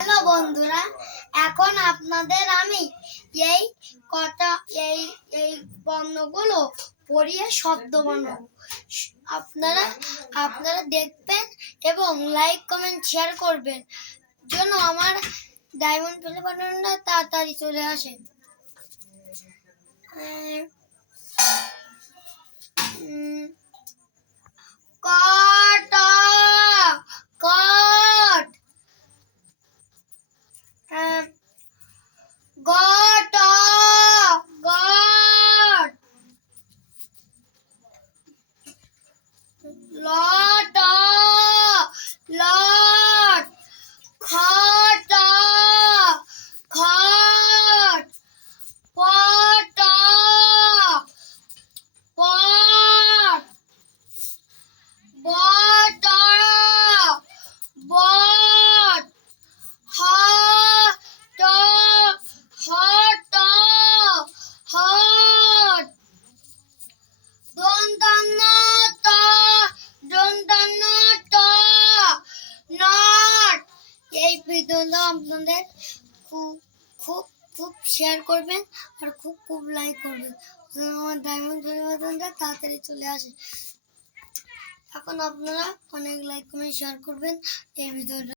Hello বন্ধুরা, এখন আপনাদের আমি এই কটা এই এই বর্ণগুলো পড়িয়ে শব্দ বানাবো। আপনারা আপনারা দেখবেন এবং লাইক কমেন্ট শেয়ার করবেন জন্য আমার ডায়মন্ড প্লে বাটনটা তাড়াতাড়ি চলে আসে। কট কট গট গট লট লট খট খট পট পট বট বট হট হট হট দন্তন্য ত দন্তন্য ট নট। এই ভিডিওটা আপনাদের খুব খুব খুব শেয়ার করবেন আর খুব খুব লাইক করবেন। আমার ডায়মন্ড বাটনটা তাড়াতাড়ি চলে আসে। এখন আপনারা অনেক লাইক কমেন্ট শেয়ার করবেন এই ভিডিওটা।